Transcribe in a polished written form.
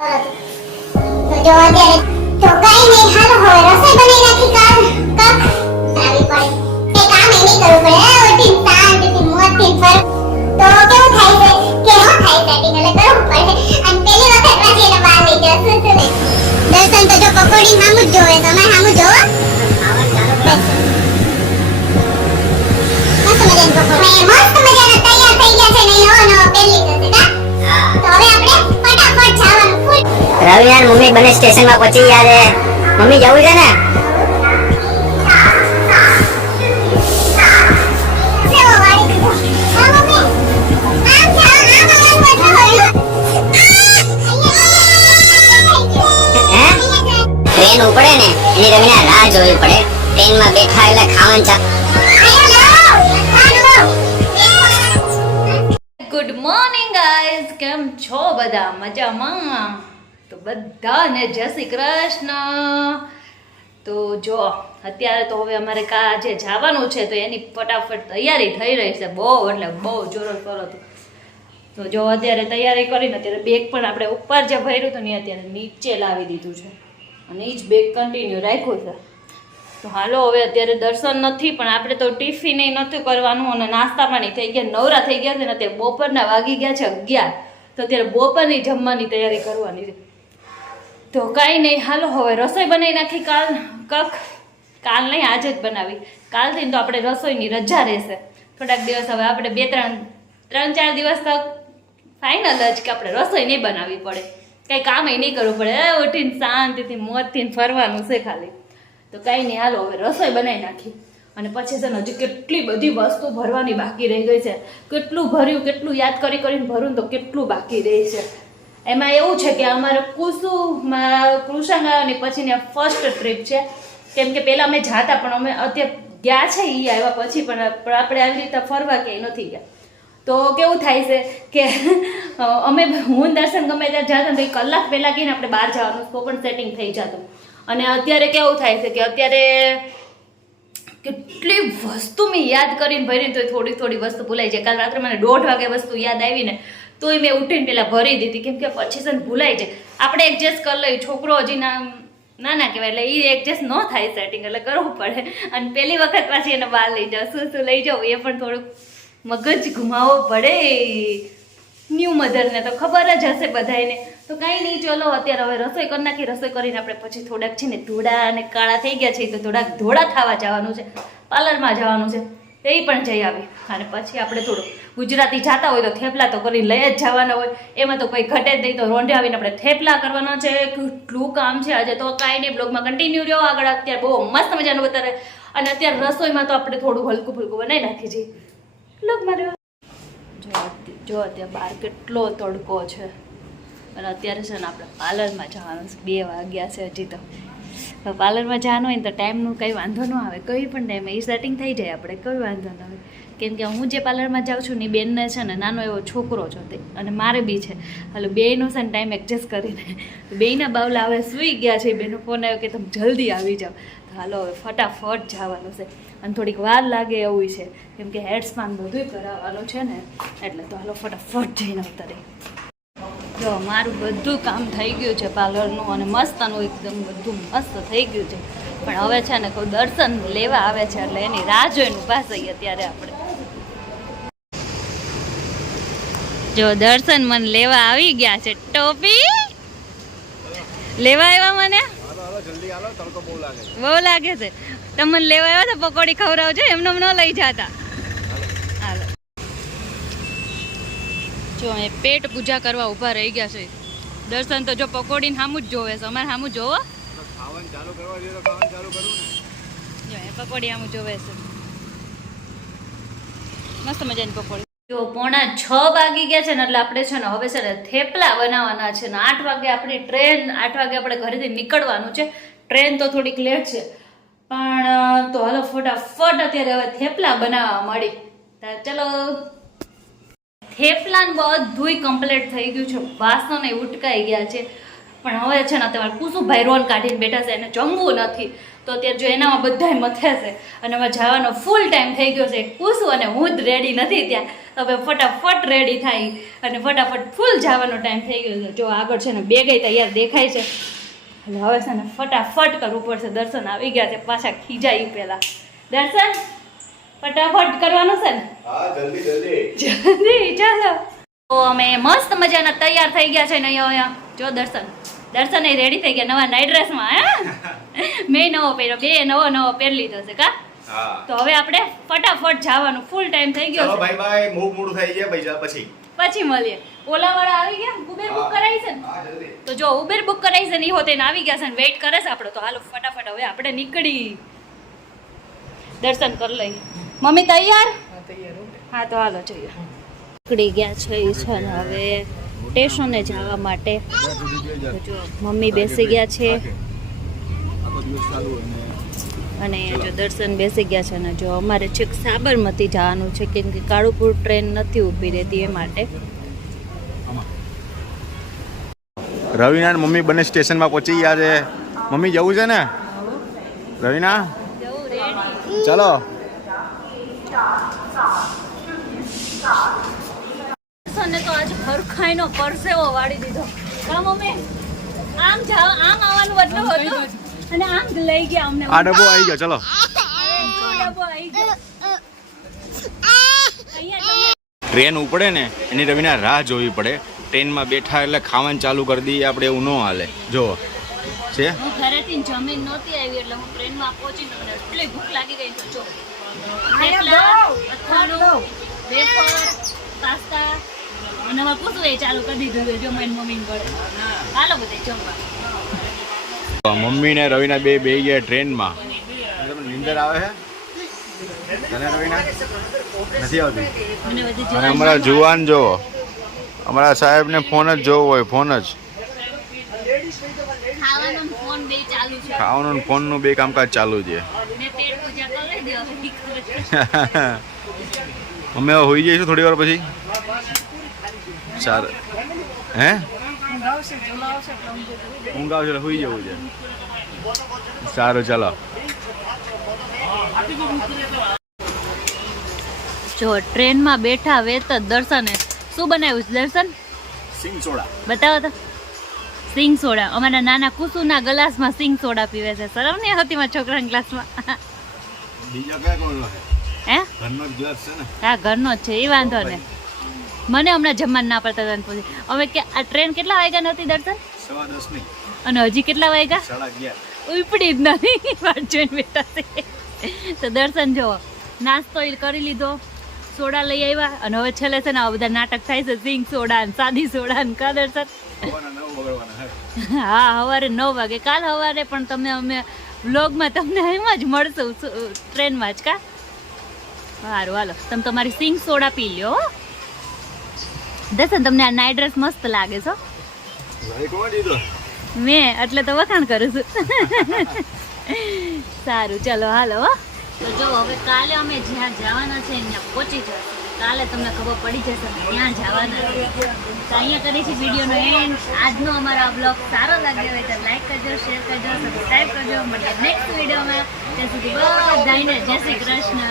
તો જો અત્યારે તો કઈ નહીં, હાલો હવે રસોઈ બનાવી નાખી. કક આવી પડે, કઈ કામ નહીં કરવું પડે. ઓટી શાંતિથી મોજથી ફર તો કેવું થાય છે કે નો થાય સેટિંગ, એટલે કરવું પડે. અને પેલી વખત પાછી એને બહાર લઈ જશું શું ને. દર્શન તો જો પકોડી સામું જ જોવે, તમે સામું જોવો. મસ્ત મજાની પકોડી, મસ્ત મજાના તૈયાર થઈ ગયા છે. નહીં હો નો પેલી જશે કા. તો હવે આપણે ફટાફટ જવાનું ફૂલ. રવિ યાર મમ્મી બને સ્ટેશન માં પહોંચી યાર. મમ્મી જવું છે ને? ટ્રેન ઉપડે ને એની રવિના રાહ જોવી પડે. ટ્રેન માં બેઠા એટલે ખાવાનું ચા. ગુડ મોર્નિંગ ગાઈઝ, કેમ છો બધા? મજામાં? તો બધાને જય શ્રી કૃષ્ણ. તો જો અત્યારે તો હવે અમારે આજે જવાનું છે તો એની ફટાફટ તૈયારી થઈ રહી છે. બહુ એટલે બહુ જોરો કરો તો જો અત્યારે તૈયારી કરીને અત્યારે બેગ પણ આપણે ઉપર જે ભર્યું હતું ને અત્યારે નીચે લાવી દીધું છે અને એ જ બેગ કન્ટિન્યુ રાખ્યું છે. તો હાલો હવે અત્યારે દર્શન નથી પણ આપણે તો ટિફિન નહોતું કરવાનું અને નાસ્તામાં નહીં થઈ ગયા, નવરા થઈ ગયા છે ને. અત્યારે બપોરના વાગી ગયા છે 11, તો અત્યારે બપોરની જમવાની તૈયારી કરવાની છે. તો કાંઈ નહીં, હાલો હવે રસોઈ બનાવી નાખી. કાલ નહીં આજે જ બનાવી. કાલથી તો આપણે રસોઈની રજા રહેશે થોડાક દિવસ. હવે આપણે 3-4 દિવસ તક ફાઇનલ જ કે આપણે રસોઈ નહીં બનાવવી પડે, કંઈ કામ નહીં કરવું પડે. ઉઠીને શાંતિથી મોજથી ફરવાનું છે ખાલી. તો કાંઈ નહીં, હાલો હવે રસોઈ બનાવી નાખી. અને પછી છે ને હજી કેટલી બધી વસ્તુ ભરવાની બાકી રહી ગઈ છે. કેટલું ભર્યું, કેટલું યાદ કરીને ભર્યું તો કેટલું બાકી રહી છે. એમાં એવું છે કે અમારે કૃષ્ણની પછીની ફર્સ્ટ ટ્રીપ છે. કેમ કે પહેલાં અમે જાતા પણ અમે અત્યારે ગયા છે એ આવ્યા પછી પણ આપણે આવી રીતે ફરવા ક્યાંય નથી ગયા. તો કેવું થાય છે કે હું દર્શન ગમે ત્યારે જતા તો 1 કલાક પહેલાં કહીને આપણે બહાર જવાનું તો પણ સેટિંગ થઈ જતું. અને અત્યારે કેવું થાય છે કે અત્યારે કેટલી વસ્તુ મેં યાદ કરીને ભરીને તો થોડી વસ્તુ ભૂલાઈ જાય. કાલ રાત્રે મને 1:30 વાગે વસ્તુ યાદ આવીને તોય મેં ઉઠીને પહેલાં ભરી દીધી, કેમ કે પછી છે ને ભૂલાઈ જાય. આપણે એડજસ્ટ કરી લઈએ, છોકરો હજી નાના કહેવાય એટલે એ એડજસ્ટ ન થાય સેટિંગ, એટલે કરવું પડે. અને પહેલી વખત પાછી એને બહાર લઈ જાઓ, શું લઈ જાઉં એ પણ થોડુંક મગજ ઘુમાવવો પડે. ન્યૂ મધરને તો ખબર જ હશે બધાને. તો કાંઈ નહીં, ચલો અત્યારે હવે રસોઈ કરી નાખી. રસોઈ કરીને આપણે પછી થોડાક છે ને ધોળા અને કાળા થઈ ગયા છે તો થોડાક ધોળા થવા જવાનું છે, પાર્લરમાં જવાનું છે, એ પણ જઈ આવી. અને પછી આપણે થોડું ગુજરાતી જાતા હોય તો થેપલા તો કરી લઈ જ જવાના હોય, એમાં તો કોઈ ઘટે જ નહીં. તો રોંઢે આવીને આપણે થેપલા કરવાના છે. કેટલું કામ છે આજે. તો કાંઈ નહીં, બ્લોગમાં કન્ટિન્યુ રહ્યો. આગળ અત્યારે બહુ મસ્ત મજાનું બતાવે. અને અત્યારે રસોઈમાં તો આપણે થોડું હલકું ફુલકું બનાવી નાખી છીએ. બ્લોગમાં રહ્યો. જો અત્યારે બહાર કેટલો તડકો છે અને અત્યારે છે ને આપણે પાર્લરમાં જવાનું છે. 2 વાગ્યા છે હજી. તો પાર્લરમાં જવાનું હોય ને તો ટાઈમનું કંઈ વાંધો ન આવે, કંઈ પણ ટાઈમે એ સેટિંગ થઈ જાય, આપણે કોઈ વાંધો ન આવે. કેમ કે હું જે પાર્લરમાં જાઉં છું ને એ બેનને છે ને નાનો એવો છોકરો છે તે, અને મારે બી છે. હાલો બેયનો છે ને ટાઈમ એડજસ્ટ કરીને બેયના બાવલા હવે સૂઈ ગયા છે. બેનો ફોન આવ્યો કે તમે જલ્દી આવી જાઓ. તો હાલો હવે ફટાફટ જવાનું છે અને થોડીક વાર લાગે એવું છે કેમ કે હેર સ્પાન બધું કરાવવાનું છે ને, એટલે તો હાલો ફટાફટ જઈને આવતા રહી. જો મારું બધું કામ થઈ ગયું છે પાર્લરનું અને મસ્તનું એકદમ બધું મસ્ત થઈ ગયું છે. પણ હવે છે ને કોઈ દર્શન લેવા આવે છે એટલે એની રાહ જોઈને ઊભા થઈએ. અત્યારે આપણે જો દર્શન મને લેવા આવી ગયા છે. ટોપી લેવા આવ્યા મને બહુ લાગે છે. તમને લેવા આવ્યા તો પકોડી ખવડાવજો, એમને ન લઈ જતા. હાલો જો એ પેટ પૂજા કરવા ઊભા રહી ગયા છે. દર્શન તો જો પકોડીને સામું જ જોવે છે. અમારે સામું જોવો જો એ પકોડી સામું જોવે છે. મસ્ત મજાની પકોડી. જો 5:45 વાગી ગયા છે ને એટલે આપણે છે ને હવે છે ને થેપલા બનાવવાના છે ને 8 વાગે આપણી ટ્રેન, 8 વાગે આપણે ઘરેથી નીકળવાનું છે. ટ્રેન તો થોડીક લેટ છે પણ તો હાલો ફટાફટ અત્યારે હવે થેપલા બનાવવા મળી. ચલો થેપલાને બધુંય કમ્પ્લીટ થઈ ગયું છે. વાસણો ઉટકાઈ ગયા છે પણ હવે છે ને તમારે કુસુભાઈ રોલ કાઢીને બેઠા છે એને જમવું નથી તો અત્યારે જો એનામાં બધાય મથે છે અને હવે જવાનો ફૂલ ટાઈમ થઈ ગયો છે કુસુ અને હું જ રેડી નથી ત્યાં હવે ફટાફટ રેડી થાય અને ફટાફટ ફૂલ જવાનો ટાઈમ થઈ ગયો છે જો આગળ છે ને બે ગઈ તૈયાર દેખાય છે એટલે હવે છે ને ફટાફટ કરવું પડશે દર્શન આવી ગયા છે પાછા ખીજાઈ પહેલાં દર્શન ફટાફટ કરવાનું છે ને હા જલ્દી જલ્દી જલ્દી ચાલો તો અમે મસ્ત મજાના તૈયાર થઈ ગયા છે ને અહીંયા જો દર્શન એ રેડી થઈ ગયા નવા નાઇટ ડ્રેસમાં હે મેં નવો પહેર્યો બે નવો પહેરી લીધો છે કા હા તો હવે આપણે ફટાફટ જવાનું ફૂલ ટાઈમ થઈ ગયો ચલો છે ભાઈ ભાઈ મોડું થઈ જાય પૈસા પછી મળીએ ઓલાવાળા આવી ગયા ઉબેર બુક કરાવી છે ને હા જલ્દી તો જો ઉબેર બુક કરાવી છે ને ઈ હોતે ને આવી ગયા છે ને વેઇટ કરે છે આપણે તો હાલો ફટાફટ હવે આપણે નીકળી દર્શન કરી લઈ મમ્મી તૈયાર હા તો હાલો જોઈએ નીકળી ગયા છે ઈ છે ને હવે સ્ટેશને જવા માટે તો જો મમ્મી બેસી ગયા છે અને જો દર્શન બેસી ગયા છે ને જો અમારે છેક સાબરમતી જવાનું છે કેમ કે કાળુપુર ટ્રેન નથી ઊભી રહેતી એ માટે રવિના ને મમ્મી બંને સ્ટેશનમાં પહોંચી ગયા છે મમ્મી જવું છે ને રવિના જવું રેડી ચલો દર્શનને તો આજે હરખાઈનો પરસેવો વાળી દીધો કા મમ્મી આમ આવવાનું બદલો હતો અને આમ જ લઈ ગયા અમને આ ડબ્બો આવી ગયો ચલો ડબ્બો આવી ગયો અહીંયા તમે ટ્રેન ઉપડે ને એની રવિના રાહ જોવી પડે ટ્રેનમાં બેઠા એટલે ખાવાનું ચાલુ કરી દઈએ આપણે એવું ન હાલે જો છે હું ઘરેથી જમીન નહોતી આવી એટલે હું ટ્રેનમાં પહોંચીને મને એટલી ભૂખ લાગી ગઈ તો જો થેપલા, અથાણું, વેફર, પાસ્તા અને હવે પૂછું એ ચાલુ કરી દીધું છે જો મારી મમ્મીને ઘરે હાલો બધે જમવા મમ્મી ને રવિના બે ગયા ટ્રેનમાં તમને નીંદર આવે છે તને રવિના નથી આવતી મને બધી અને અમારા જુવાન જો અમારા સાહેબને ફોન જ જોવો હોય ફોન જ ખાવાનો ને ફોન બે ચાલુ છે ખાવાનું ને ફોનનું બે કામકાજ ચાલુ છે મેં પેટ પૂજા કરી દે હવે ઠીક કરે. અમે હવે હોઈ જઈશું થોડી વાર પછી સારું હે ઊંઘ આવશે એટલે હોઈ જવું છે સારું ચાલો જો ટ્રેનમાં બેઠા વેત જ દર્શને શું બનાવ્યું છે દર્શન સિંગ સોડા બતાવો તો સિંગ સોડા અમારા નાના કુસુના ગ્લાસમાં સિંગ સોડા પીવે છે શરમ નહીં હતી મારા છોકરાના ગ્લાસમાં બીજા કયા કોણ હે ઘરનો જ ગ્લાસ છે ને હા ઘરનો જ છે એ વાંધો ને મને હમણાં જમવાનું ના પડતા હતા પછી હવે કે આ ટ્રેન કેટલા વાગ્યા નથી દર્શન 10:15 ની અને હજી કેટલા વાગ્યા 11:30 ઉપડી જ નથી વાટ જોઈને બેઠા છે તો દર્શન જો નાસ્તો ઈ કરી લીધો સોડા લઈ આવ્યા અને હવે છેલ્લે છે ને આ બધા નાટક થાય છે સિંગ સોડા ને સાદી સોડા ને કા દર્શન હા સવારે 9 વાગે કાલ સવારે પણ તમે અમે વ્લોગમાં તમને એમાં જ મળશું ટ્રેનમાં જ કા સારું હાલો તમે તમારી સિંગ સોડા પી લ્યો હો. દર્શન તમને આ નાઇટ ડ્રેસ મસ્ત લાગે છે હો. મેં એટલે તો વખાણ કરું છું સારું ચલો હાલો હો. તો જો હવે કાલે અમે જ્યાં જવાના છે ત્યાં પહોંચી જશે કાલે તમને ખબર પડી જશે ને ત્યાં જવાના છે તો અહીંયા કરી છે વિડીયોનો એન્ડ આજનો અમારો આ બ્લોગ સારો લાગ્યો હોય તો લાઈક કરજો શેર કરજો સબસ્ક્રાઈબ કરજો મળીએ નેક્સ્ટ વિડીયોમાં ત્યાં સુધી બધાને જય શ્રી કૃષ્ણ